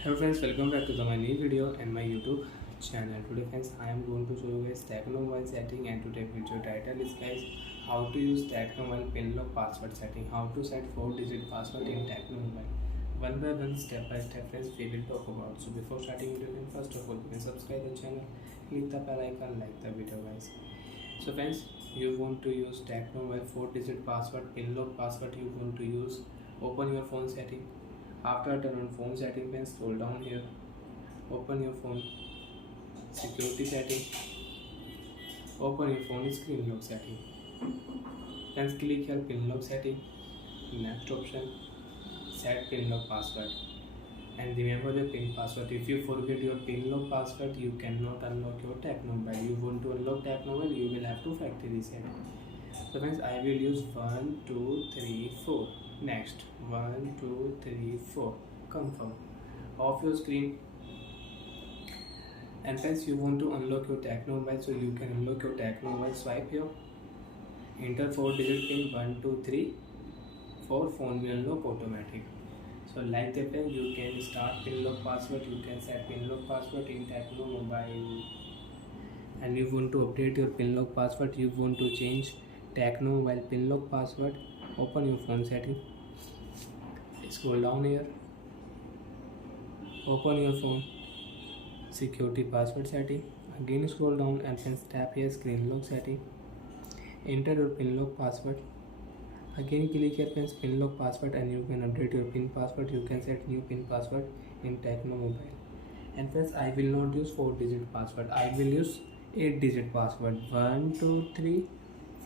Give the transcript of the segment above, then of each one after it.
Hello friends, welcome back to my new video and my YouTube channel. Today friends, I am going to show you guys Tecno mobile setting, and today video title is guys how to use Tecno mobile pin lock password setting, how to set 4-digit password in Tecno mobile. One by one, step by step friends, we will talk about. So before starting video, first of all, you can subscribe the channel, click the bell icon, like the video guys. So friends, you want to use Tecno mobile 4-digit password pin lock password. You want to use, open your phone setting. After turn on phone setting, then scroll down here, open your phone security setting, open your phone screen lock setting, then click here pin lock setting, next option set pin lock password, and remember your pin password. If you forget your pin lock password, you cannot unlock your Tecno mobile. You want to unlock Tecno mobile, you will have to factory reset. So friends, I will use 1 2 3 4. Next 1 2 3 4, confirm, off your screen. And friends, you want to unlock your Tecno mobile, so you can unlock your Tecno mobile. Swipe here, enter 4-digit pin 1 2 3 4, phone will unlock automatic. So like that friends, you can start pin lock password, you can set pin lock password in Tecno mobile. And you want to update your pin lock password, you want to change Tecno mobile pin lock password, open your phone setting, scroll down here, open your phone security password setting, again scroll down and then tap here screen lock setting, enter your pin lock password, again click here friends pin lock password, and you can update your pin password, you can set new pin password in Tecno mobile. And friends, I will not use 4-digit password, I will use 8-digit password, 1 2 3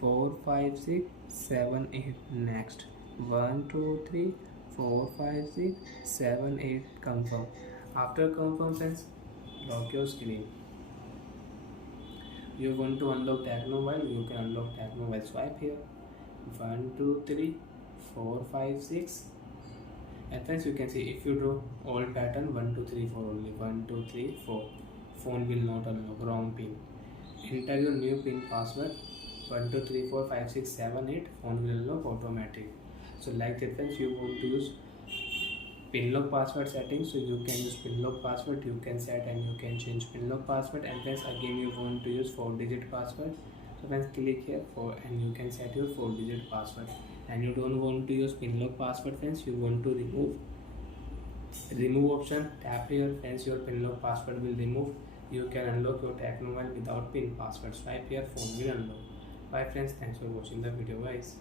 4 5 6 7 8. Next 1 2 3 4 5 6 7 8, confirm. After confirm friends, lock your screen. You want to unlock Tecno mobile, you can unlock Tecno mobile. Swipe here 1 2 3 4 5 6, and friends, you can see if you draw old pattern 1 2 3 4 only, 1 2 3 4, phone will not unlock, wrong pin. Enter your new pin password 1 2 3 4 5 6 7 8, phone will unlock automatic. So like that friends, you want to use pin lock password settings, so you can use pin lock password, you can set and you can change pin lock password. And friends, again you want to use 4-digit password, so friends click here for, and you can set your 4-digit password. And you don't want to use pin lock password friends, you want to remove option, tap here friends, your pin lock password will remove, you can unlock your Tecno mobile without pin password. Swipe here, phone will unlock. Bye friends, thanks for watching the video guys.